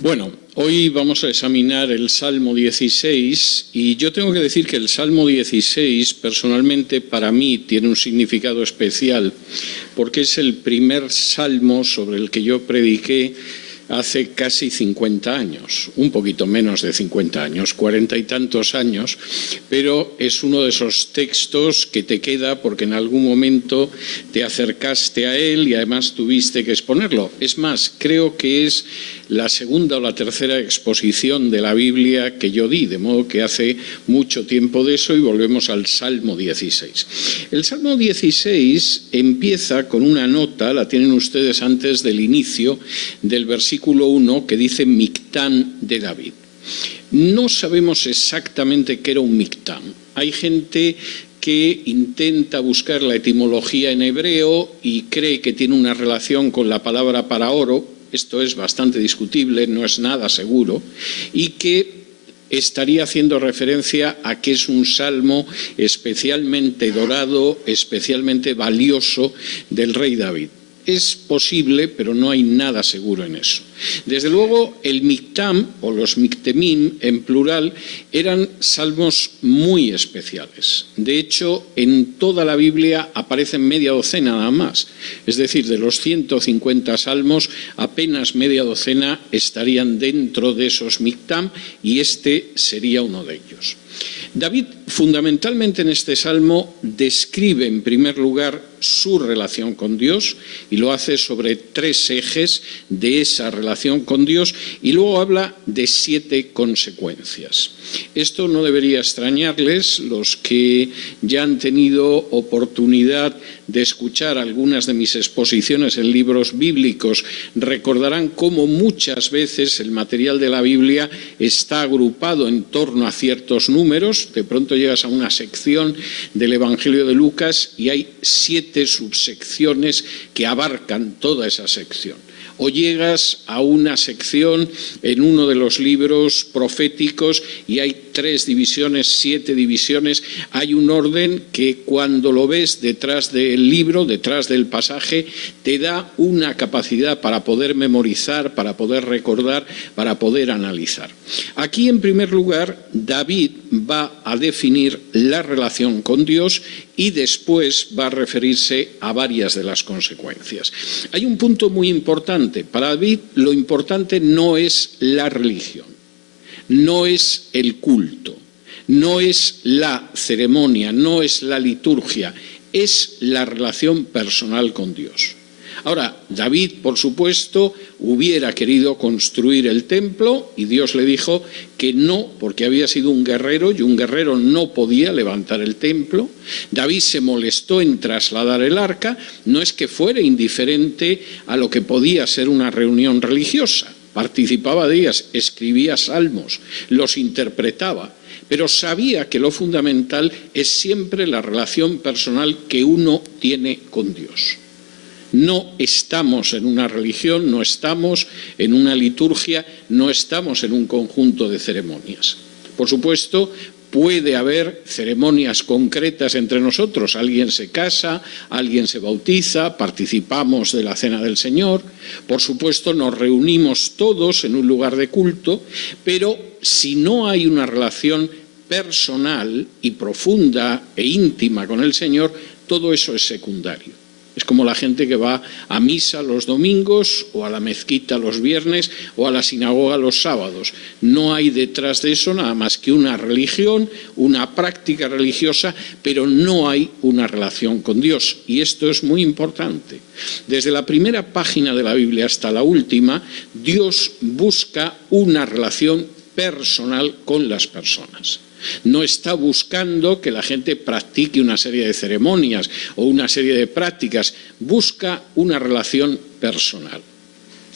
Bueno, hoy vamos a examinar el Salmo 16 y yo tengo que decir que el Salmo 16 personalmente para mí tiene un significado especial porque es el primer salmo sobre el que yo prediqué hace casi 50 años, un poquito menos de 50 años, 40 y tantos años, pero es uno de esos textos que te queda porque en algún momento te acercaste a él y además tuviste que exponerlo. Es más, creo que es la segunda o la tercera exposición de la Biblia que yo di, de modo que hace mucho tiempo de eso y volvemos al Salmo 16. El Salmo 16 empieza con una nota, la tienen ustedes antes del inicio del versículo 1, que dice Mictán de David. No sabemos exactamente qué era un Mictán. Hay gente que intenta buscar la etimología en hebreo y cree que tiene una relación con la palabra para oro. Esto es bastante discutible, no es nada seguro, y que estaría haciendo referencia a que es un salmo especialmente dorado, especialmente valioso del rey David. Es posible, pero no hay nada seguro en eso. Desde luego, el Mictam o los Mictemim en plural eran salmos muy especiales. De hecho, en toda la Biblia aparecen media docena nada más. Es decir, de los 150 salmos, apenas media docena estarían dentro de esos Mictam y este sería uno de ellos. David, fundamentalmente en este salmo, describe en primer lugar su relación con Dios y lo hace sobre tres ejes de esa relación con Dios y luego habla de 7 consecuencias. Esto no debería extrañarles. Los que ya han tenido oportunidad de escuchar algunas de mis exposiciones en libros bíblicos recordarán cómo muchas veces el material de la Biblia está agrupado en torno a ciertos números. De pronto llegas a una sección del Evangelio de Lucas y hay 7 subsecciones que abarcan toda esa sección. O llegas a una sección en uno de los libros proféticos y hay 3 divisiones, 7 divisiones. Hay un orden que cuando lo ves detrás del libro, detrás del pasaje, te da una capacidad para poder memorizar, para poder recordar, para poder analizar. Aquí, en primer lugar, David va a definir la relación con Dios y después va a referirse a varias de las consecuencias. Hay un punto muy importante. Para David lo importante no es la religión, no es el culto, no es la ceremonia, no es la liturgia, es la relación personal con Dios. Ahora, David, por supuesto, hubiera querido construir el templo y Dios le dijo que no, porque había sido un guerrero y un guerrero no podía levantar el templo. David se molestó en trasladar el arca. No es que fuera indiferente a lo que podía ser una reunión religiosa. Participaba de ellas, escribía salmos, los interpretaba. Pero sabía que lo fundamental es siempre la relación personal que uno tiene con Dios. No estamos en una religión, no estamos en una liturgia, no estamos en un conjunto de ceremonias. Por supuesto, puede haber ceremonias concretas entre nosotros. Alguien se casa, alguien se bautiza, participamos de la Cena del Señor. Por supuesto, nos reunimos todos en un lugar de culto, pero si no hay una relación personal y profunda e íntima con el Señor, todo eso es secundario. Es como la gente que va a misa los domingos o a la mezquita los viernes o a la sinagoga los sábados. No hay detrás de eso nada más que una religión, una práctica religiosa, pero no hay una relación con Dios. Y esto es muy importante. Desde la primera página de la Biblia hasta la última, Dios busca una relación personal con las personas. No está buscando que la gente practique una serie de ceremonias o una serie de prácticas, busca una relación personal.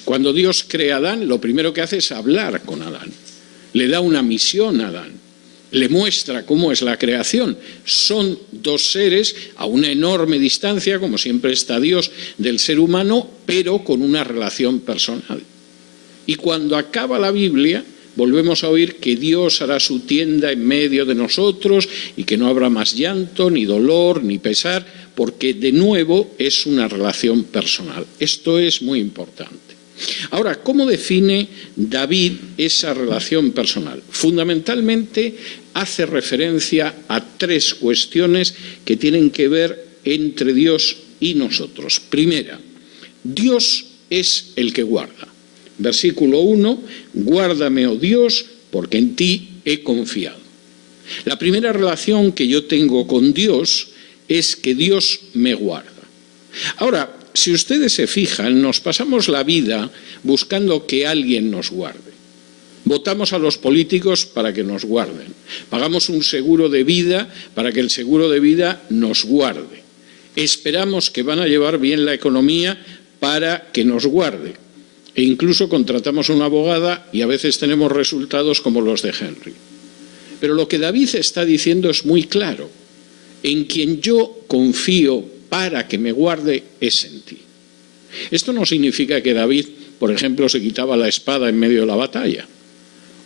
Cuando Dios crea a Adán, lo primero que hace es hablar con Adán, le da una misión a Adán, le muestra cómo es la creación. Son 2 seres a una enorme distancia, como siempre está Dios, del ser humano, pero con una relación personal. Y cuando acaba la Biblia, volvemos a oír que Dios hará su tienda en medio de nosotros y que no habrá más llanto, ni dolor, ni pesar, porque de nuevo es una relación personal. Esto es muy importante. Ahora, ¿cómo define David esa relación personal? Fundamentalmente hace referencia a tres cuestiones que tienen que ver entre Dios y nosotros. Primera, Dios es el que guarda. Versículo 1, guárdame, oh Dios, porque en ti he confiado. La primera relación que yo tengo con Dios es que Dios me guarda. Ahora, si ustedes se fijan, nos pasamos la vida buscando que alguien nos guarde. Votamos a los políticos para que nos guarden. Pagamos un seguro de vida para que el seguro de vida nos guarde. Esperamos que van a llevar bien la economía para que nos guarde. E incluso contratamos una abogada y a veces tenemos resultados como los de Henry. Pero lo que David está diciendo es muy claro. En quien yo confío para que me guarde es en ti. Esto no significa que David, por ejemplo, se quitaba la espada en medio de la batalla.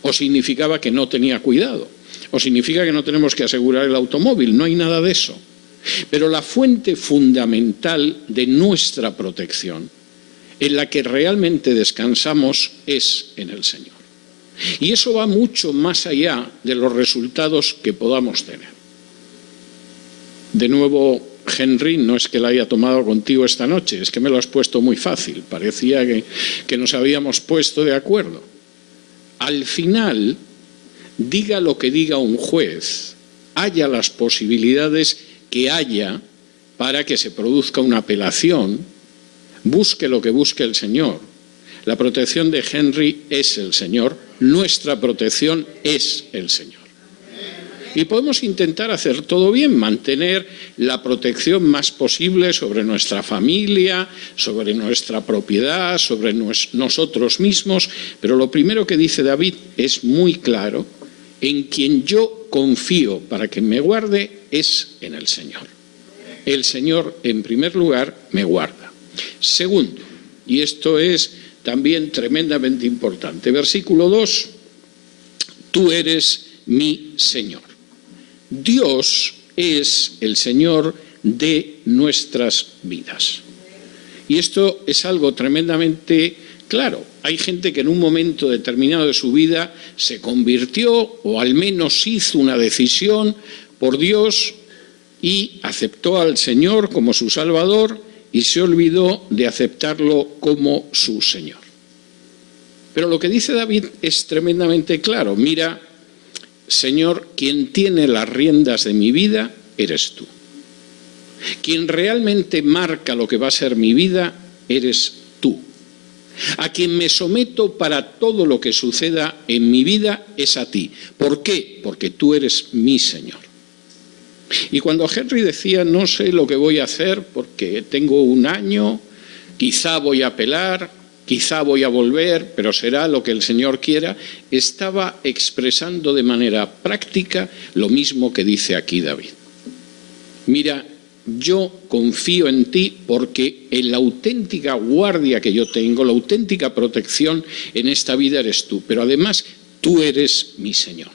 O significaba que no tenía cuidado. O significa que no tenemos que asegurar el automóvil. No hay nada de eso. Pero la fuente fundamental de nuestra protección, en la que realmente descansamos, es en el Señor. Y eso va mucho más allá de los resultados que podamos tener. De nuevo, Henry, no es que la haya tomado contigo esta noche, es que me lo has puesto muy fácil. Parecía que nos habíamos puesto de acuerdo. Al final, diga lo que diga un juez, haya las posibilidades que haya para que se produzca una apelación, busque lo que busque el Señor. La protección de Henry es el Señor, nuestra protección es el Señor. Y podemos intentar hacer todo bien, mantener la protección más posible sobre nuestra familia, sobre nuestra propiedad, sobre nosotros mismos, pero lo primero que dice David es muy claro: en quien yo confío para que me guarde es en el Señor. El Señor, en primer lugar, me guarda. Segundo, y esto es también tremendamente importante, versículo 2, tú eres mi Señor. Dios es el Señor de nuestras vidas. Y esto es algo tremendamente claro. Hay gente que en un momento determinado de su vida se convirtió o al menos hizo una decisión por Dios y aceptó al Señor como su Salvador y se olvidó de aceptarlo como su Señor. Pero lo que dice David es tremendamente claro. Mira, Señor, quien tiene las riendas de mi vida eres tú. Quien realmente marca lo que va a ser mi vida eres tú. A quien me someto para todo lo que suceda en mi vida es a ti. ¿Por qué? Porque tú eres mi Señor. Y cuando Henry decía, no sé lo que voy a hacer porque tengo un año, quizá voy a apelar, quizá voy a volver, pero será lo que el Señor quiera, estaba expresando de manera práctica lo mismo que dice aquí David. Mira, yo confío en ti porque en la auténtica guardia que yo tengo, la auténtica protección en esta vida eres tú, pero además tú eres mi Señor.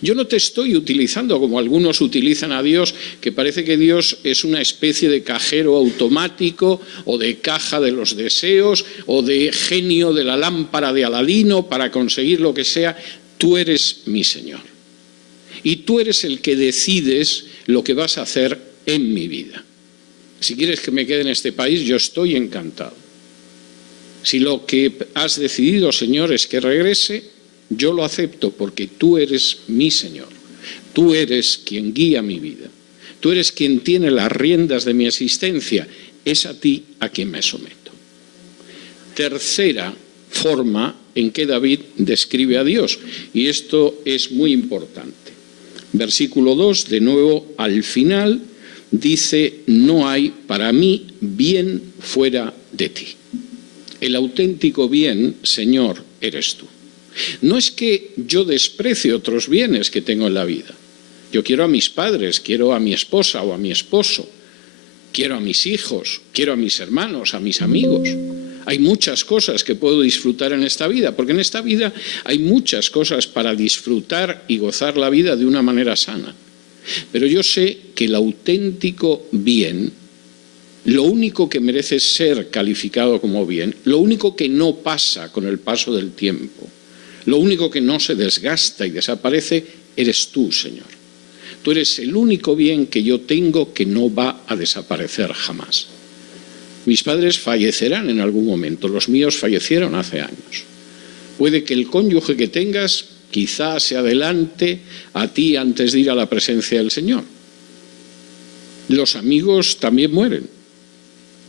Yo no te estoy utilizando como algunos utilizan a Dios, que parece que Dios es una especie de cajero automático o de caja de los deseos o de genio de la lámpara de Aladino para conseguir lo que sea. Tú eres mi Señor. Y tú eres el que decides lo que vas a hacer en mi vida. Si quieres que me quede en este país, yo estoy encantado. Si lo que has decidido, Señor, es que regrese, yo lo acepto porque tú eres mi Señor. Tú eres quien guía mi vida. Tú eres quien tiene las riendas de mi existencia. Es a ti a quien me someto. Tercera forma en que David describe a Dios, y esto es muy importante. Versículo 2, de nuevo al final, dice, no hay para mí bien fuera de ti. El auténtico bien, Señor, eres tú. No es que yo desprecie otros bienes que tengo en la vida. Yo quiero a mis padres, quiero a mi esposa o a mi esposo, quiero a mis hijos, quiero a mis hermanos, a mis amigos. Hay muchas cosas que puedo disfrutar en esta vida, porque en esta vida hay muchas cosas para disfrutar y gozar la vida de una manera sana. Pero yo sé que el auténtico bien lo único que merece ser calificado como bien, lo único que no pasa con el paso del tiempo, lo único que no se desgasta y desaparece, eres tú, Señor. Tú eres el único bien que yo tengo que no va a desaparecer jamás. Mis padres fallecerán en algún momento, los míos fallecieron hace años. Puede que el cónyuge que tengas quizá se adelante a ti antes de ir a la presencia del Señor. Los amigos también mueren.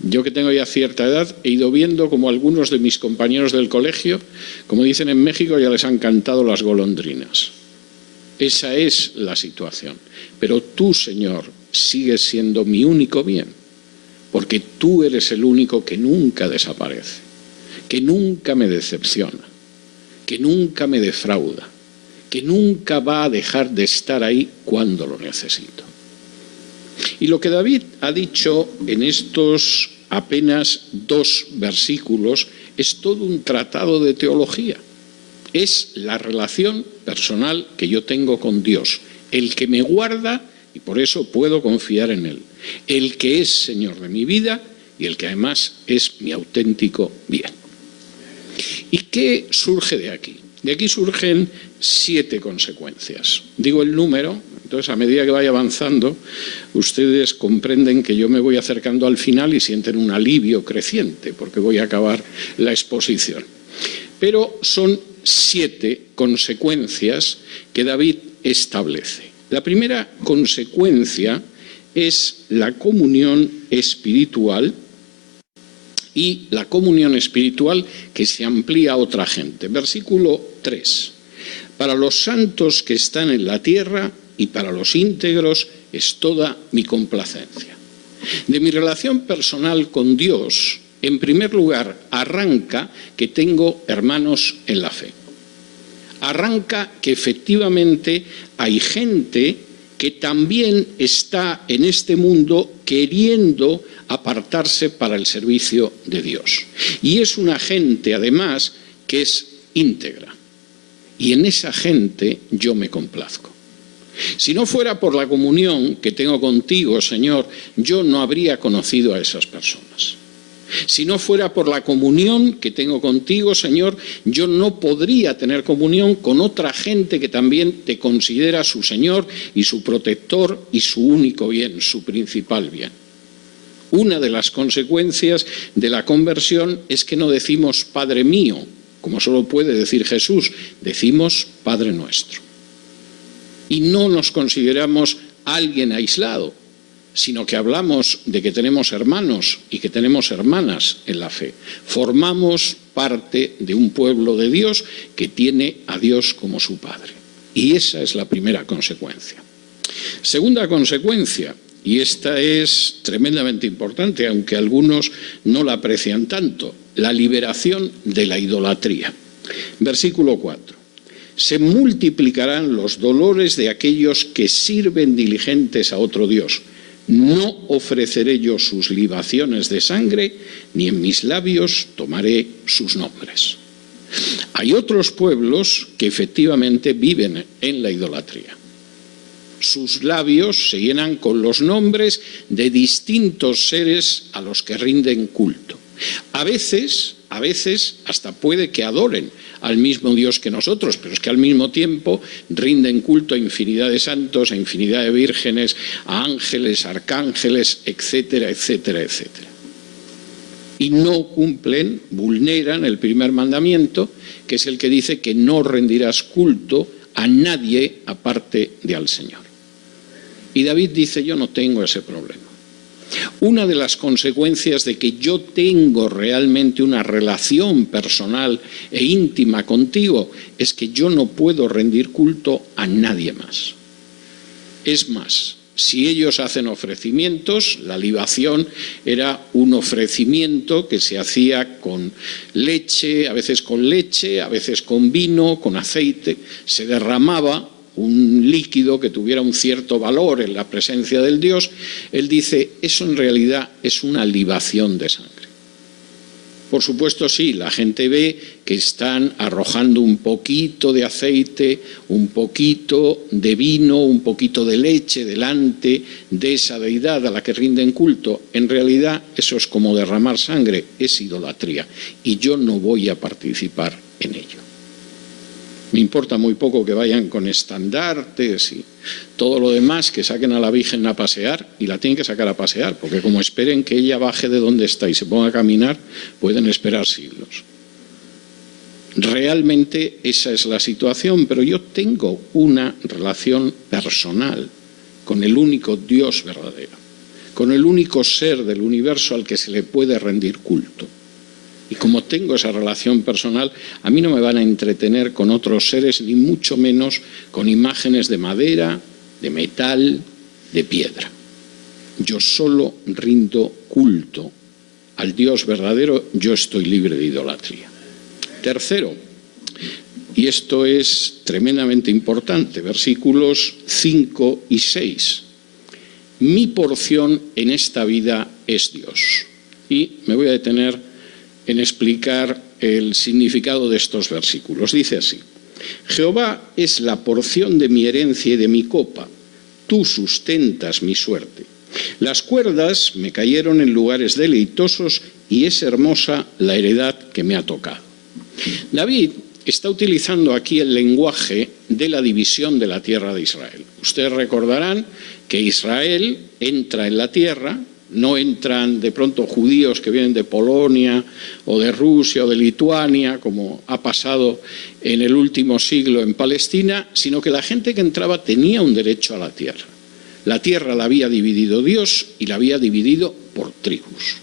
Yo, que tengo ya cierta edad, he ido viendo como algunos de mis compañeros del colegio, como dicen en México, ya les han cantado las golondrinas. Esa es la situación. Pero tú, Señor, sigues siendo mi único bien, porque tú eres el único que nunca desaparece, que nunca me decepciona, que nunca me defrauda, que nunca va a dejar de estar ahí cuando lo necesito. Y lo que David ha dicho en estos apenas 2 versículos es todo un tratado de teología. Es la relación personal que yo tengo con Dios, el que me guarda y por eso puedo confiar en Él, el que es Señor de mi vida y el que además es mi auténtico bien. ¿Y qué surge de aquí? De aquí surgen 7 consecuencias. Digo el número, entonces a medida que vaya avanzando, ustedes comprenden que yo me voy acercando al final y sienten un alivio creciente, porque voy a acabar la exposición. Pero son 7 consecuencias que David establece. La primera consecuencia es la comunión espiritual, y la comunión espiritual que se amplía a otra gente. Versículo 3. Para los santos que están en la tierra y para los íntegros es toda mi complacencia. De mi relación personal con Dios, en primer lugar, arranca que tengo hermanos en la fe. Arranca que efectivamente hay gente que también está en este mundo queriendo apartarse para el servicio de Dios. Y es una gente, además, que es íntegra. Y en esa gente yo me complazco. Si no fuera por la comunión que tengo contigo, Señor, yo no habría conocido a esas personas. Si no fuera por la comunión que tengo contigo, Señor, yo no podría tener comunión con otra gente que también te considera su Señor y su protector y su único bien, su principal bien. Una de las consecuencias de la conversión es que no decimos Padre mío, como solo puede decir Jesús, decimos Padre nuestro. Y no nos consideramos alguien aislado, sino que hablamos de que tenemos hermanos y que tenemos hermanas en la fe. Formamos parte de un pueblo de Dios que tiene a Dios como su Padre. Y esa es la primera consecuencia. Segunda consecuencia, y esta es tremendamente importante, aunque algunos no la aprecian tanto, la liberación de la idolatría. Versículo 4. Se multiplicarán los dolores de aquellos que sirven diligentes a otro Dios. No ofreceré yo sus libaciones de sangre, ni en mis labios tomaré sus nombres. Hay otros pueblos que efectivamente viven en la idolatría. Sus labios se llenan con los nombres de distintos seres a los que rinden culto. A veces hasta puede que adoren al mismo Dios que nosotros, pero es que al mismo tiempo rinden culto a infinidad de santos, a infinidad de vírgenes, a ángeles, arcángeles, etcétera, etcétera, etcétera. Y no cumplen, vulneran el primer mandamiento, que es el que dice que no rendirás culto a nadie aparte de al Señor. Y David dice, yo no tengo ese problema. Una de las consecuencias de que yo tengo realmente una relación personal e íntima contigo es que yo no puedo rendir culto a nadie más. Es más, si ellos hacen ofrecimientos, la libación era un ofrecimiento que se hacía con leche, a veces con vino, con aceite, se derramaba un líquido que tuviera un cierto valor en la presencia del Dios. Él dice, eso en realidad es una libación de sangre. por supuesto sí, la gente ve que están arrojando un poquito de aceite, un poquito de vino, un poquito de leche delante de esa deidad a la que rinden culto. En realidad eso es como derramar sangre, es idolatría, y yo no voy a participar en ello. Me importa muy poco que vayan con estandartes y todo lo demás, que saquen a la Virgen a pasear, y la tienen que sacar a pasear, porque como esperen que ella baje de donde está y se ponga a caminar, pueden esperar siglos. Realmente esa es la situación, pero yo tengo una relación personal con el único Dios verdadero, con el único ser del universo al que se le puede rendir culto. Y como tengo esa relación personal, a mí no me van a entretener con otros seres, ni mucho menos con imágenes de madera, de metal, de piedra. Yo solo rindo culto al Dios verdadero, yo estoy libre de idolatría. Tercero, y esto es tremendamente importante, versículos 5 y 6. Mi porción en esta vida es Dios. Y me voy a detener en explicar el significado de estos versículos. Dice así: Jehová es la porción de mi herencia y de mi copa, tú sustentas mi suerte. Las cuerdas me cayeron en lugares deleitosos y es hermosa la heredad que me ha tocado. David está utilizando aquí el lenguaje de la división de la tierra de Israel. Ustedes recordarán que Israel entra en la tierra. No entran de pronto judíos que vienen de Polonia o de Rusia o de Lituania, como ha pasado en el último siglo en Palestina, sino que la gente que entraba tenía un derecho a la tierra. La tierra la había dividido Dios y la había dividido por tribus.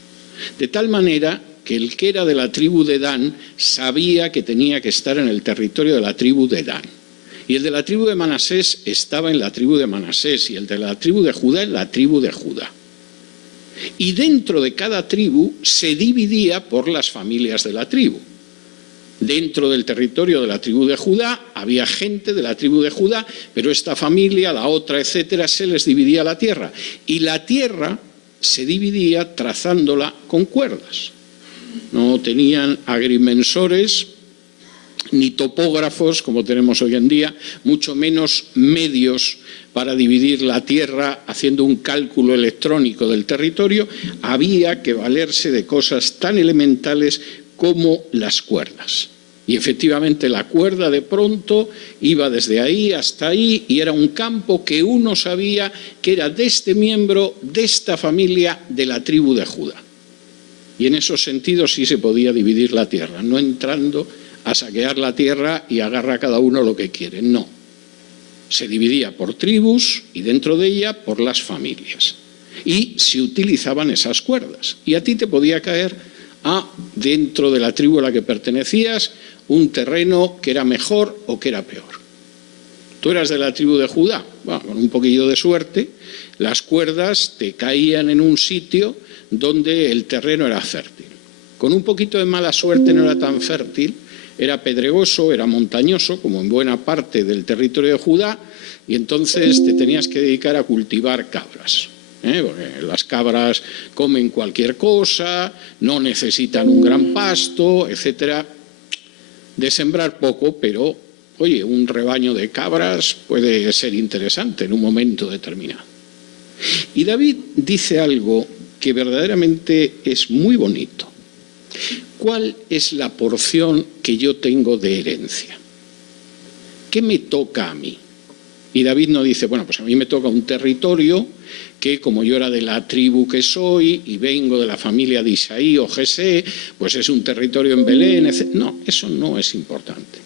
De tal manera que el que era de la tribu de Dan sabía que tenía que estar en el territorio de la tribu de Dan. Y el de la tribu de Manasés estaba en la tribu de Manasés y el de la tribu de Judá en la tribu de Judá. Y dentro de cada tribu se dividía por las familias de la tribu. Dentro del territorio de la tribu de Judá había gente de la tribu de Judá, pero esta familia, la otra, etcétera, se les dividía la tierra. Y la tierra se dividía trazándola con cuerdas. No tenían agrimensores ni topógrafos como tenemos hoy en día, mucho menos medios para dividir la tierra haciendo un cálculo electrónico del territorio. Había que valerse de cosas tan elementales como las cuerdas. Y efectivamente la cuerda de pronto iba desde ahí hasta ahí y era un campo que uno sabía que era de este miembro, de esta familia, de la tribu de Judá. Y en esos sentidos sí se podía dividir la tierra, no entrando a saquear la tierra y agarra a cada uno lo que quiere, no. Se dividía por tribus y dentro de ella por las familias. Y se utilizaban esas cuerdas. Y a ti te podía caer dentro de la tribu a la que pertenecías, un terreno que era mejor o que era peor. Tú eras de la tribu de Judá, bueno, con un poquillo de suerte, las cuerdas te caían en un sitio donde el terreno era fértil. Con un poquito de mala suerte no era tan fértil, era pedregoso, era montañoso, como en buena parte del territorio de Judá, y entonces te tenías que dedicar a cultivar cabras. Porque las cabras comen cualquier cosa, no necesitan un gran pasto, etcétera. De sembrar poco, pero, oye, un rebaño de cabras puede ser interesante en un momento determinado. Y David dice algo que verdaderamente es muy bonito. ¿Cuál es la porción que yo tengo de herencia? ¿Qué me toca a mí? Y David no dice, bueno, pues a mí me toca un territorio que, como yo era de la tribu que soy y vengo de la familia de Isaí o Jesé, pues es un territorio en Belén, etc. No, eso no es importante.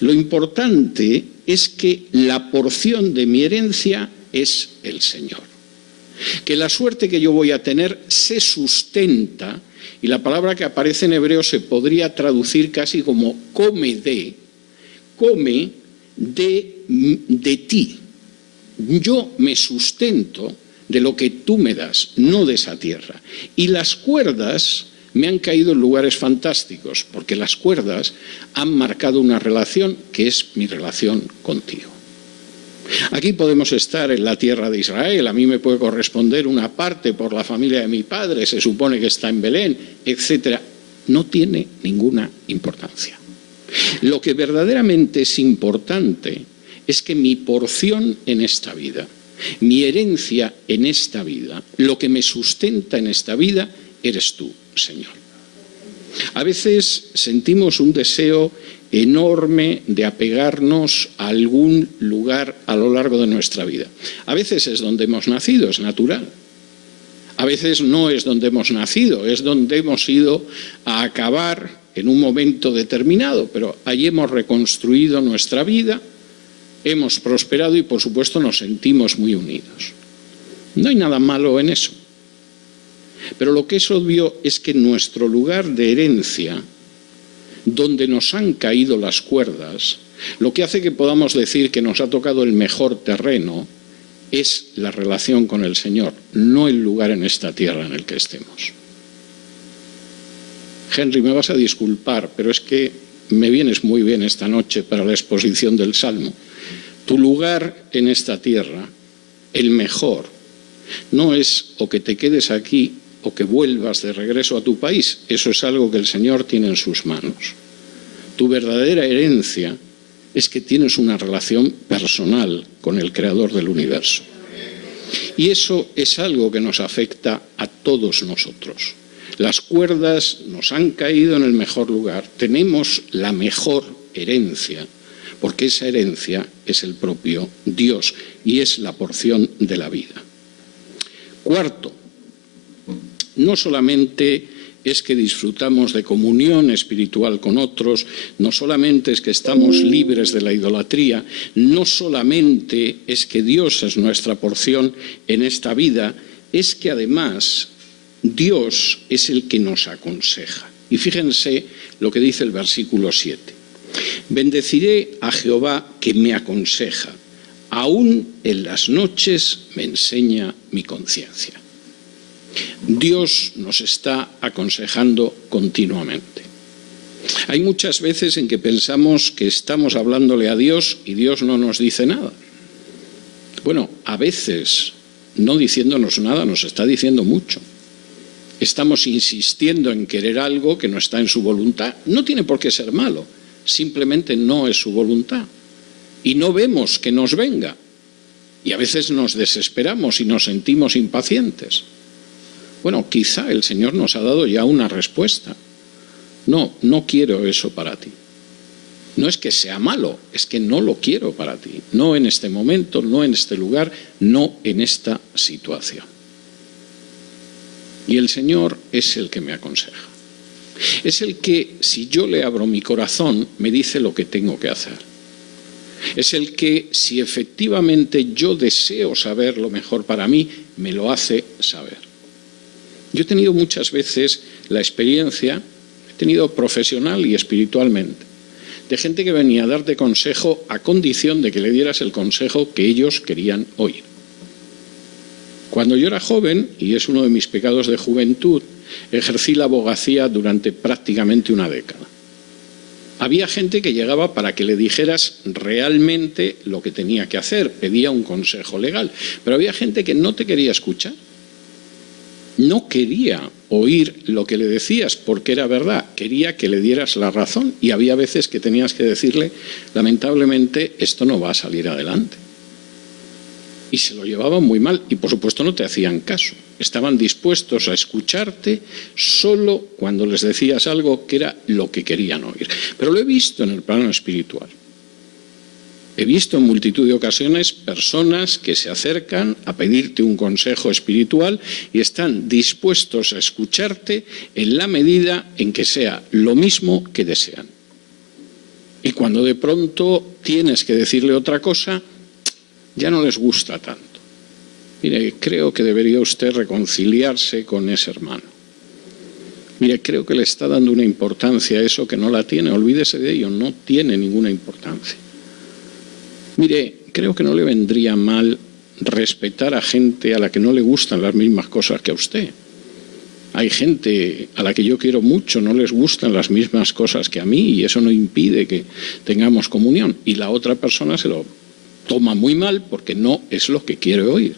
Lo importante es que la porción de mi herencia es el Señor. Que la suerte que yo voy a tener se sustenta, y la palabra que aparece en hebreo se podría traducir casi como come de ti. Yo me sustento de lo que tú me das, no de esa tierra. Y las cuerdas me han caído en lugares fantásticos, porque las cuerdas han marcado una relación que es mi relación contigo. Aquí podemos estar en la tierra de Israel, a mí me puede corresponder una parte por la familia de mi padre, se supone que está en Belén, etc. no tiene ninguna importancia. Lo que verdaderamente es importante es que mi porción en esta vida, mi herencia en esta vida, lo que me sustenta en esta vida, eres tú, Señor. A veces sentimos un deseo enorme de apegarnos a algún lugar a lo largo de nuestra vida. A veces es donde hemos nacido, es natural. A veces no es donde hemos nacido, es donde hemos ido a acabar en un momento determinado, pero allí hemos reconstruido nuestra vida, hemos prosperado y por supuesto nos sentimos muy unidos. No hay nada malo en eso. Pero lo que es obvio es que nuestro lugar de herencia, donde nos han caído las cuerdas, lo que hace que podamos decir que nos ha tocado el mejor terreno es la relación con el Señor, no el lugar en esta tierra en el que estemos. Henry, me vas a disculpar, pero es que me vienes muy bien esta noche para la exposición del Salmo. Tu lugar en esta tierra, el mejor, no es o que te quedes aquí o que vuelvas de regreso a tu país. Eso es algo que el Señor tiene en sus manos. Tu verdadera herencia es que tienes una relación personal con el Creador del universo. Y eso es algo que nos afecta a todos nosotros. Las cuerdas nos han caído en el mejor lugar. Tenemos la mejor herencia, porque esa herencia es el propio Dios y es la porción de la vida. Cuarto, no solamente es que disfrutamos de comunión espiritual con otros, no solamente es que estamos libres de la idolatría, no solamente es que Dios es nuestra porción en esta vida, es que además Dios es el que nos aconseja. Y fíjense lo que dice el versículo 7. Bendeciré a Jehová que me aconseja, aún en las noches me enseña mi conciencia. Dios nos está aconsejando continuamente. Hay muchas veces en que pensamos que estamos hablándole a Dios y Dios no nos dice nada. Bueno, a veces, no diciéndonos nada, nos está diciendo mucho. Estamos insistiendo en querer algo que no está en su voluntad. No tiene por qué ser malo, simplemente no es su voluntad. Y no vemos que nos venga. Y a veces nos desesperamos y nos sentimos impacientes. Bueno, quizá el Señor nos ha dado ya una respuesta. No, no quiero eso para ti. No es que sea malo, es que no lo quiero para ti. No en este momento, no en este lugar, no en esta situación. Y el Señor es el que me aconseja. Es el que, si yo le abro mi corazón, me dice lo que tengo que hacer. Es el que, si efectivamente yo deseo saber lo mejor para mí, me lo hace saber. Yo he tenido muchas veces la experiencia, he tenido profesional y espiritualmente, de gente que venía a darte consejo a condición de que le dieras el consejo que ellos querían oír. Cuando yo era joven, y es uno de mis pecados de juventud, ejercí la abogacía durante prácticamente una década. Había gente que llegaba para que le dijeras realmente lo que tenía que hacer, pedía un consejo legal, pero había gente que no te quería escuchar. No quería oír lo que le decías porque era verdad, quería que le dieras la razón y había veces que tenías que decirle, lamentablemente, esto no va a salir adelante. Y se lo llevaban muy mal y por supuesto no te hacían caso. Estaban dispuestos a escucharte solo cuando les decías algo que era lo que querían oír. Pero lo he visto en el plano espiritual. He visto en multitud de ocasiones personas que se acercan a pedirte un consejo espiritual y están dispuestos a escucharte en la medida en que sea lo mismo que desean. Y cuando de pronto tienes que decirle otra cosa, ya no les gusta tanto. Mire, creo que debería usted reconciliarse con ese hermano. Mire, creo que le está dando una importancia a eso que no la tiene. Olvídese de ello, no tiene ninguna importancia. Mire, creo que no le vendría mal respetar a gente a la que no le gustan las mismas cosas que a usted. Hay gente a la que yo quiero mucho, no les gustan las mismas cosas que a mí y eso no impide que tengamos comunión. Y la otra persona se lo toma muy mal porque no es lo que quiere oír.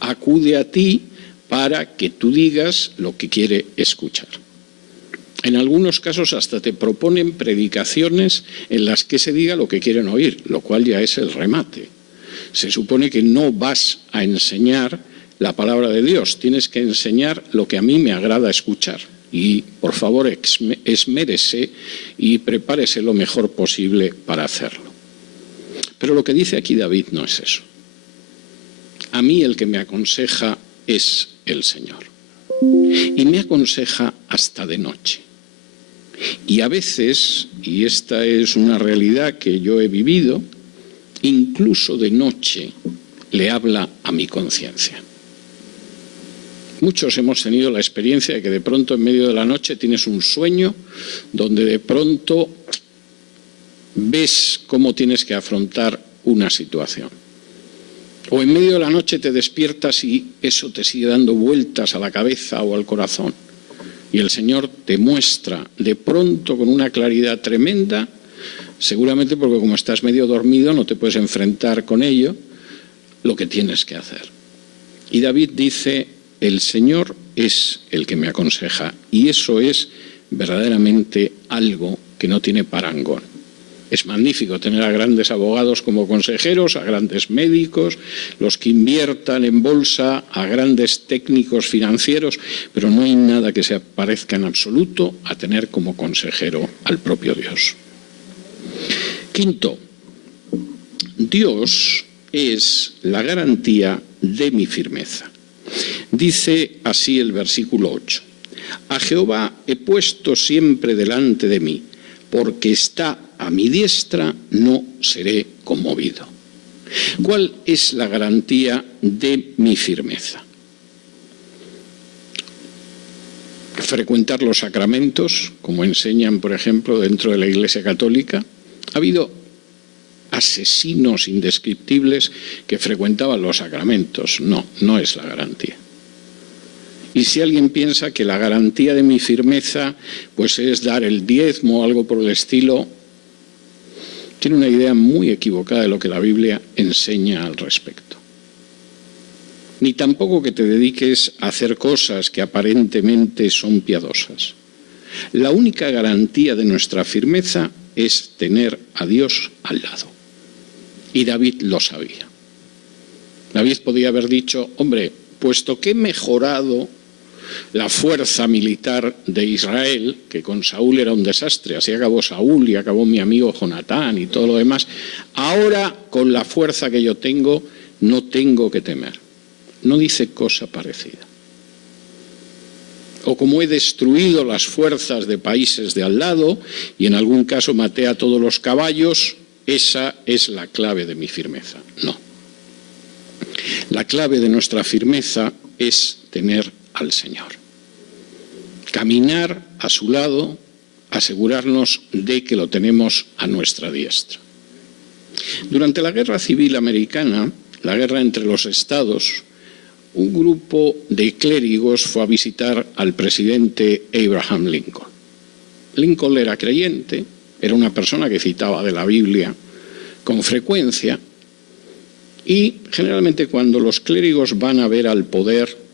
Acude a ti para que tú digas lo que quiere escuchar. En algunos casos hasta te proponen predicaciones en las que se diga lo que quieren oír, lo cual ya es el remate. Se supone que no vas a enseñar la palabra de Dios, tienes que enseñar lo que a mí me agrada escuchar. Y, por favor, esmérese y prepárese lo mejor posible para hacerlo. Pero lo que dice aquí David no es eso. A mí el que me aconseja es el Señor. Y me aconseja hasta de noche. Y a veces, y esta es una realidad que yo he vivido, incluso de noche le habla a mi conciencia. Muchos hemos tenido la experiencia de que de pronto en medio de la noche tienes un sueño donde de pronto ves cómo tienes que afrontar una situación. O en medio de la noche te despiertas y eso te sigue dando vueltas a la cabeza o al corazón. Y el Señor te muestra de pronto con una claridad tremenda, seguramente porque como estás medio dormido no te puedes enfrentar con ello, lo que tienes que hacer. Y David dice: el Señor es el que me aconseja, y eso es verdaderamente algo que no tiene parangón. Es magnífico tener a grandes abogados como consejeros, a grandes médicos, los que inviertan en bolsa, a grandes técnicos financieros, pero no hay nada que se parezca en absoluto a tener como consejero al propio Dios. Quinto, Dios es la garantía de mi firmeza. Dice así el versículo 8: a Jehová he puesto siempre delante de mí, porque está a mi diestra, no seré conmovido. ¿Cuál es la garantía de mi firmeza? Frecuentar los sacramentos, como enseñan, por ejemplo, dentro de la Iglesia Católica. Ha habido asesinos indescriptibles que frecuentaban los sacramentos. No, no es la garantía. Y si alguien piensa que la garantía de mi firmeza pues es dar el diezmo o algo por el estilo, tiene una idea muy equivocada de lo que la Biblia enseña al respecto. Ni tampoco que te dediques a hacer cosas que aparentemente son piadosas. La única garantía de nuestra firmeza es tener a Dios al lado. Y David lo sabía. David podía haber dicho: hombre, puesto que he mejorado la fuerza militar de Israel, que con Saúl era un desastre, así acabó Saúl y acabó mi amigo Jonatán y todo lo demás, ahora con la fuerza que yo tengo no tengo que temer. No dice cosa parecida. O como he destruido las fuerzas de países de al lado y en algún caso maté a todos los caballos, esa es la clave de mi firmeza. No. La clave de nuestra firmeza es tener al Señor. Caminar a su lado, asegurarnos de que lo tenemos a nuestra diestra. Durante la Guerra Civil Americana, la guerra entre los estados, un grupo de clérigos fue a visitar al presidente Abraham Lincoln. Lincoln era creyente, era una persona que citaba de la Biblia con frecuencia, y generalmente cuando los clérigos van a ver al poder,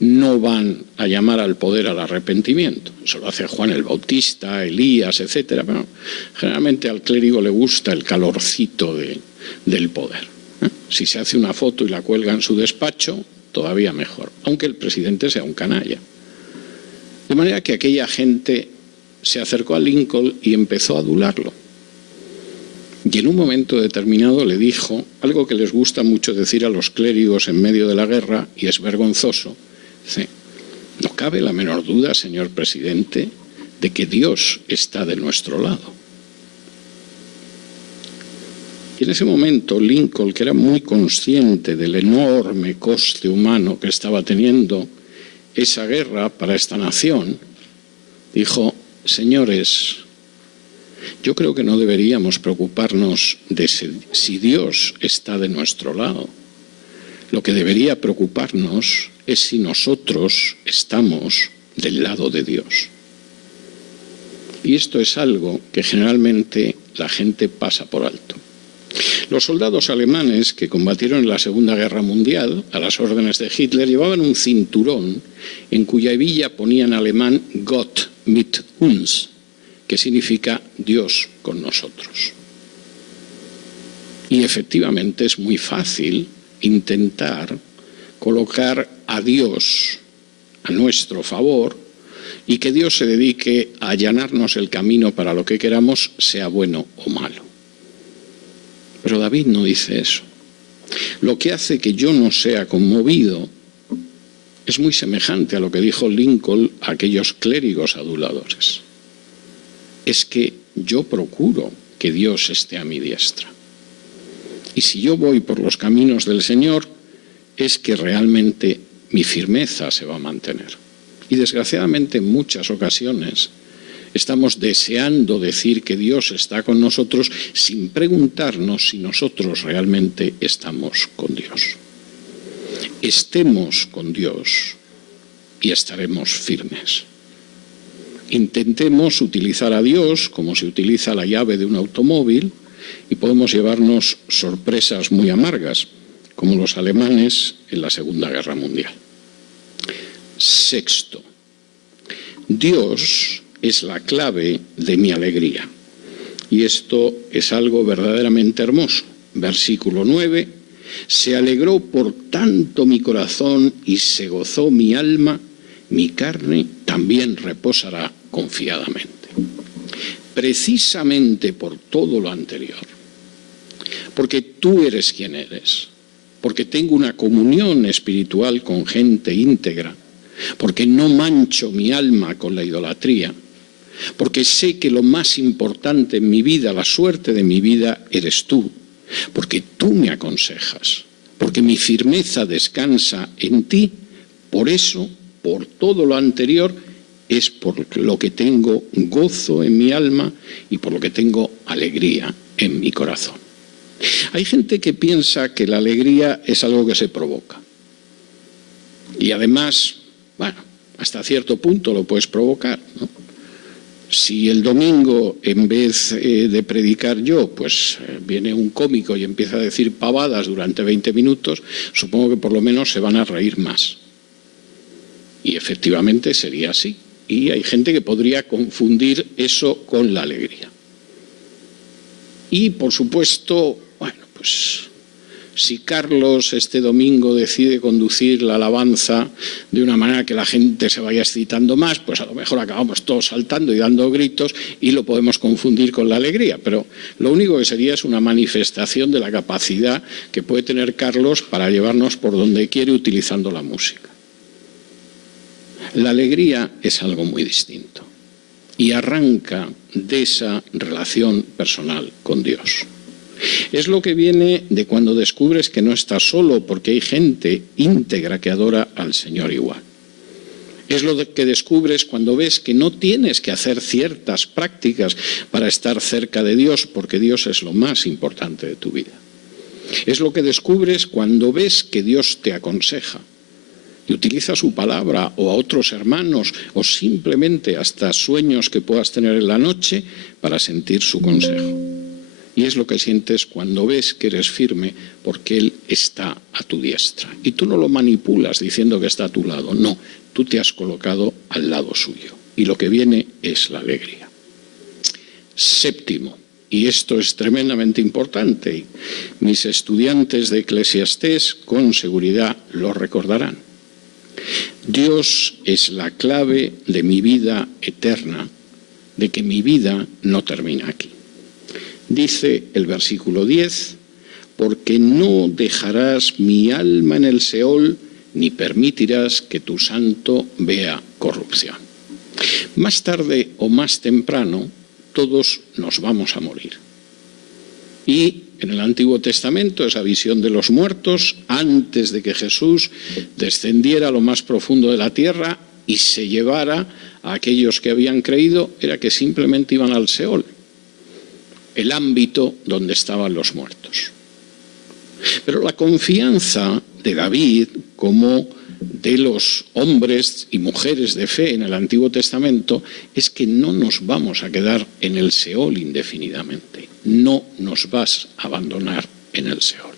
no van a llamar al poder al arrepentimiento. Eso lo hace Juan el Bautista, Elías, etc. Pero generalmente al clérigo le gusta el calorcito del poder. Si se hace una foto y la cuelga en su despacho, todavía mejor, aunque el presidente sea un canalla. De manera que aquella gente se acercó a Lincoln y empezó a adularlo. Y en un momento determinado le dijo algo que les gusta mucho decir a los clérigos en medio de la guerra, y es vergonzoso. Dice: no cabe la menor duda, señor presidente, de que Dios está de nuestro lado. Y en ese momento Lincoln, que era muy consciente del enorme coste humano que estaba teniendo esa guerra para esta nación, dijo: señores, yo creo que no deberíamos preocuparnos de si Dios está de nuestro lado. Lo que debería preocuparnos es si nosotros estamos del lado de Dios. Y esto es algo que generalmente la gente pasa por alto. Los soldados alemanes que combatieron en la Segunda Guerra Mundial, a las órdenes de Hitler, llevaban un cinturón en cuya hebilla ponía en alemán Gott mit uns, que significa Dios con nosotros. Y efectivamente es muy fácil intentar colocar a Dios a nuestro favor y que Dios se dedique a allanarnos el camino para lo que queramos, sea bueno o malo. Pero David no dice eso. Lo que hace que yo no sea conmovido es muy semejante a lo que dijo Lincoln a aquellos clérigos aduladores. Es que yo procuro que Dios esté a mi diestra. Y si yo voy por los caminos del Señor, es que realmente mi firmeza se va a mantener. Y desgraciadamente en muchas ocasiones estamos deseando decir que Dios está con nosotros sin preguntarnos si nosotros realmente estamos con Dios. Estemos con Dios y estaremos firmes. Intentemos utilizar a Dios como se utiliza la llave de un automóvil y podemos llevarnos sorpresas muy amargas, como los alemanes en la Segunda Guerra Mundial. Sexto, Dios es la clave de mi alegría. Y esto es algo verdaderamente hermoso. Versículo 9, se alegró por tanto mi corazón y se gozó mi alma, mi carne también reposará confiadamente. Precisamente por todo lo anterior, porque tú eres quien eres, porque tengo una comunión espiritual con gente íntegra, porque no mancho mi alma con la idolatría, porque sé que lo más importante en mi vida, la suerte de mi vida, eres tú, porque tú me aconsejas, porque mi firmeza descansa en ti. Por eso, por todo lo anterior, es por lo que tengo gozo en mi alma y por lo que tengo alegría en mi corazón. Hay gente que piensa que la alegría es algo que se provoca. Y además, bueno, hasta cierto punto lo puedes provocar, ¿no? Si el domingo, en vez de predicar yo, pues viene un cómico y empieza a decir pavadas durante 20 minutos, supongo que por lo menos se van a reír más. Y efectivamente sería así. Y hay gente que podría confundir eso con la alegría. Y, por supuesto, bueno, pues si Carlos este domingo decide conducir la alabanza de una manera que la gente se vaya excitando más, pues a lo mejor acabamos todos saltando y dando gritos y lo podemos confundir con la alegría. Pero lo único que sería es una manifestación de la capacidad que puede tener Carlos para llevarnos por donde quiere utilizando la música. La alegría es algo muy distinto y arranca de esa relación personal con Dios. Es lo que viene de cuando descubres que no estás solo, porque hay gente íntegra que adora al Señor igual. Es lo que descubres cuando ves que no tienes que hacer ciertas prácticas para estar cerca de Dios, porque Dios es lo más importante de tu vida. Es lo que descubres cuando ves que Dios te aconseja y utiliza su palabra o a otros hermanos o simplemente hasta sueños que puedas tener en la noche para sentir su consejo. Y es lo que sientes cuando ves que eres firme porque Él está a tu diestra. Y tú no lo manipulas diciendo que está a tu lado, no, tú te has colocado al lado suyo. Y lo que viene es la alegría. Séptimo, y esto es tremendamente importante, y mis estudiantes de Eclesiastés con seguridad lo recordarán. Dios es la clave de mi vida eterna, de que mi vida no termina aquí. Dice el versículo 10, porque no dejarás mi alma en el Seol, ni permitirás que tu santo vea corrupción. Más tarde o más temprano, todos nos vamos a morir. Y en el Antiguo Testamento, esa visión de los muertos, antes de que Jesús descendiera a lo más profundo de la tierra y se llevara a aquellos que habían creído, era que simplemente iban al Seol, el ámbito donde estaban los muertos. Pero la confianza de David, como de los hombres y mujeres de fe en el Antiguo Testamento, es que no nos vamos a quedar en el Seol indefinidamente. No nos vas a abandonar en el Seol.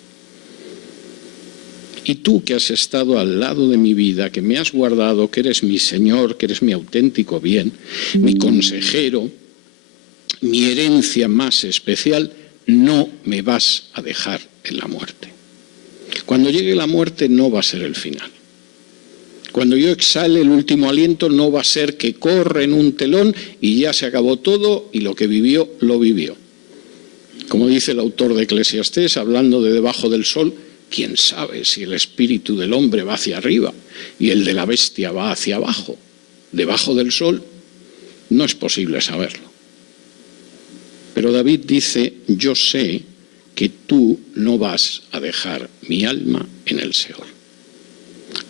Y tú que has estado al lado de mi vida, que me has guardado, que eres mi Señor, que eres mi auténtico bien, mi consejero, mi herencia más especial, no me vas a dejar en la muerte. Cuando llegue la muerte no va a ser el final. Cuando yo exhale el último aliento no va a ser que corre en un telón y ya se acabó todo y lo que vivió, lo vivió. Como dice el autor de Eclesiastés, hablando de debajo del sol, ¿quién sabe si el espíritu del hombre va hacia arriba y el de la bestia va hacia abajo? Debajo del sol no es posible saberlo. Pero David dice, yo sé que tú no vas a dejar mi alma en el Seol.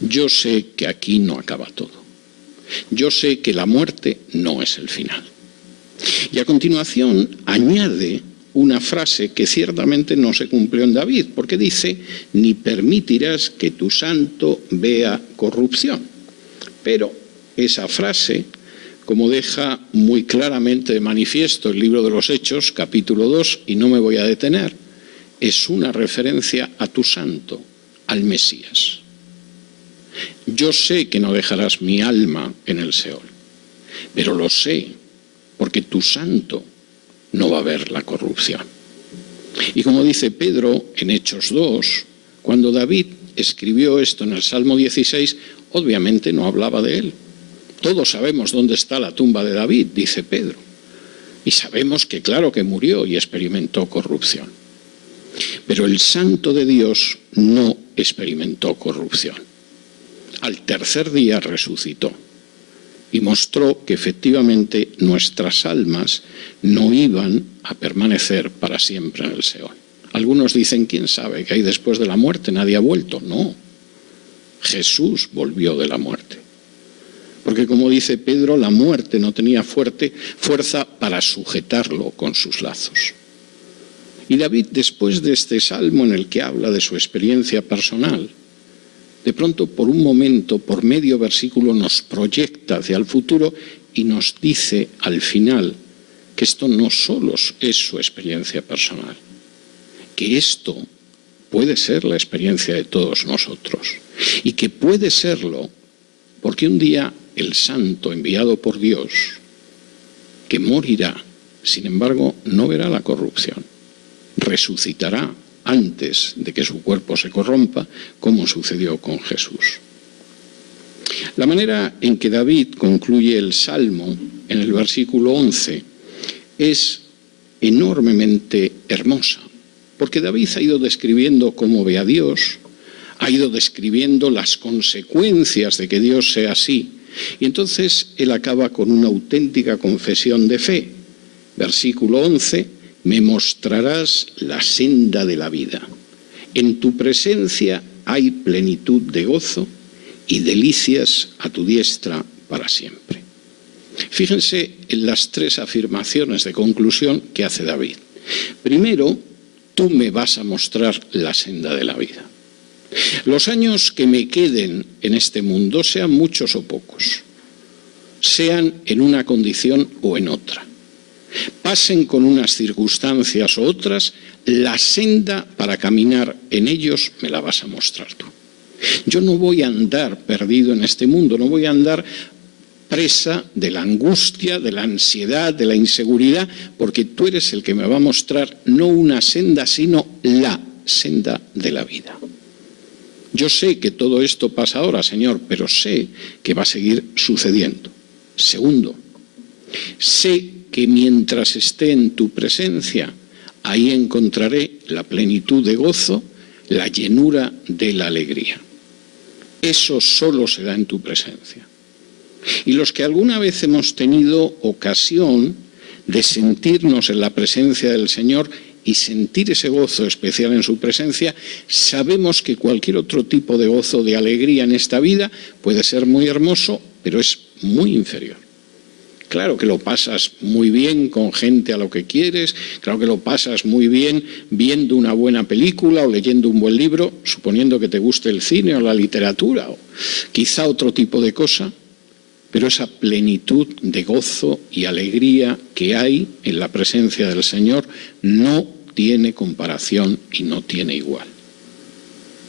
Yo sé que aquí no acaba todo. Yo sé que la muerte no es el final. Y a continuación añade una frase que ciertamente no se cumplió en David, porque dice, ni permitirás que tu santo vea corrupción. Pero esa frase, como deja muy claramente de manifiesto el libro de los Hechos, capítulo 2, y no me voy a detener, es una referencia a tu santo, al Mesías. Yo sé que no dejarás mi alma en el Seol, pero lo sé, porque tu santo no va a ver la corrupción. Y como dice Pedro en Hechos 2, cuando David escribió esto en el Salmo 16, obviamente no hablaba de él. Todos sabemos dónde está la tumba de David, dice Pedro. Y sabemos que claro que murió y experimentó corrupción. Pero el santo de Dios no experimentó corrupción. Al tercer día resucitó y mostró que efectivamente nuestras almas no iban a permanecer para siempre en el Seol. Algunos dicen, ¿quién sabe que hay después de la muerte? Nadie ha vuelto. No, Jesús volvió de la muerte. Porque como dice Pedro, la muerte no tenía fuerza para sujetarlo con sus lazos. Y David, después de este salmo en el que habla de su experiencia personal, de pronto por un momento, por medio versículo, nos proyecta hacia el futuro y nos dice al final que esto no solo es su experiencia personal, que esto puede ser la experiencia de todos nosotros y que puede serlo porque un día el santo enviado por Dios, que morirá, sin embargo, no verá la corrupción, resucitará antes de que su cuerpo se corrompa, como sucedió con Jesús. La manera en que David concluye el Salmo, en el versículo 11, es enormemente hermosa, porque David ha ido describiendo cómo ve a Dios, ha ido describiendo las consecuencias de que Dios sea así, y entonces él acaba con una auténtica confesión de fe. Versículo 11, me mostrarás la senda de la vida. En tu presencia hay plenitud de gozo y delicias a tu diestra para siempre. Fíjense en las tres afirmaciones de conclusión que hace David. Primero, tú me vas a mostrar la senda de la vida. Los años que me queden en este mundo, sean muchos o pocos, sean en una condición o en otra, pasen con unas circunstancias u otras, la senda para caminar en ellos me la vas a mostrar tú. Yo no voy a andar perdido en este mundo, no voy a andar presa de la angustia, de la ansiedad, de la inseguridad, porque tú eres el que me va a mostrar no una senda, sino la senda de la vida. Yo sé que todo esto pasa ahora, Señor, pero sé que va a seguir sucediendo. Segundo, sé que mientras esté en tu presencia, ahí encontraré la plenitud de gozo, la llenura de la alegría. Eso solo se da en tu presencia. Y los que alguna vez hemos tenido ocasión de sentirnos en la presencia del Señor y sentir ese gozo especial en su presencia, sabemos que cualquier otro tipo de gozo, de alegría en esta vida puede ser muy hermoso, pero es muy inferior. Claro que lo pasas muy bien con gente a lo que quieres, claro que lo pasas muy bien viendo una buena película o leyendo un buen libro, suponiendo que te guste el cine o la literatura o quizá otro tipo de cosa, pero esa plenitud de gozo y alegría que hay en la presencia del Señor no tiene comparación y no tiene igual.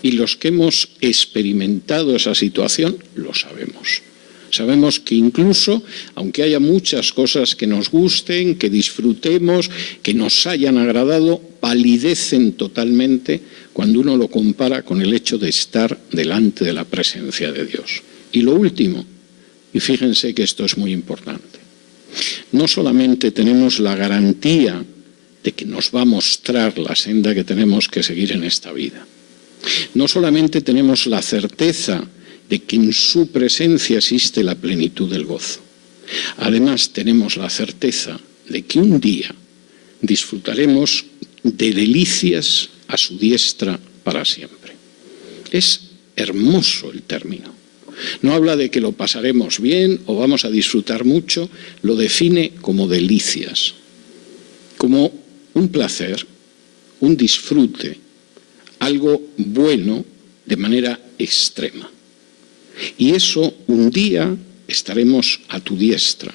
Y los que hemos experimentado esa situación lo sabemos. Sabemos que incluso, aunque haya muchas cosas que nos gusten, que disfrutemos, que nos hayan agradado, palidecen totalmente cuando uno lo compara con el hecho de estar delante de la presencia de Dios. Y lo último, y fíjense que esto es muy importante, no solamente tenemos la garantía de que nos va a mostrar la senda que tenemos que seguir en esta vida, no solamente tenemos la certeza de que en su presencia existe la plenitud del gozo, además tenemos la certeza de que un día disfrutaremos de delicias a su diestra para siempre. Es hermoso el término. No habla de que lo pasaremos bien o vamos a disfrutar mucho, lo define como delicias, como un placer, un disfrute, algo bueno de manera extrema. Y eso un día estaremos a tu diestra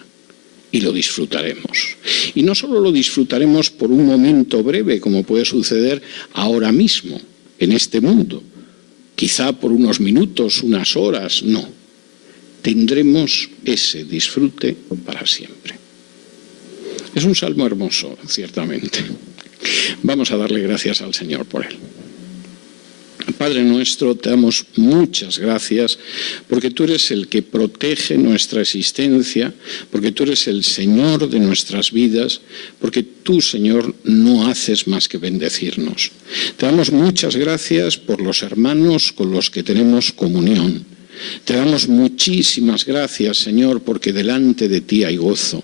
y lo disfrutaremos. Y no solo lo disfrutaremos por un momento breve, como puede suceder ahora mismo en este mundo, quizá por unos minutos, unas horas, no. Tendremos ese disfrute para siempre. Es un salmo hermoso, ciertamente. Vamos a darle gracias al Señor por él. Padre nuestro, te damos muchas gracias porque tú eres el que protege nuestra existencia, porque tú eres el Señor de nuestras vidas, porque tú, Señor, no haces más que bendecirnos. Te damos muchas gracias por los hermanos con los que tenemos comunión. Te damos muchísimas gracias, Señor, porque delante de ti hay gozo.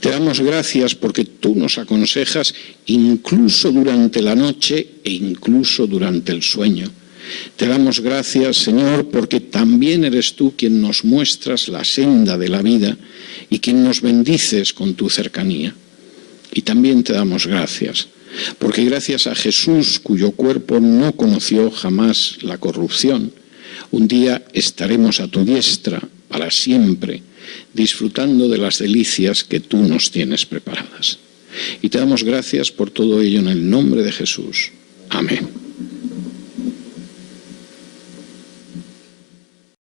Te damos gracias porque tú nos aconsejas incluso durante la noche e incluso durante el sueño. Te damos gracias, Señor, porque también eres tú quien nos muestras la senda de la vida y quien nos bendices con tu cercanía. Y también te damos gracias, porque gracias a Jesús, cuyo cuerpo no conoció jamás la corrupción, un día estaremos a tu diestra para siempre, disfrutando de las delicias que tú nos tienes preparadas. Y te damos gracias por todo ello en el nombre de Jesús. Amén.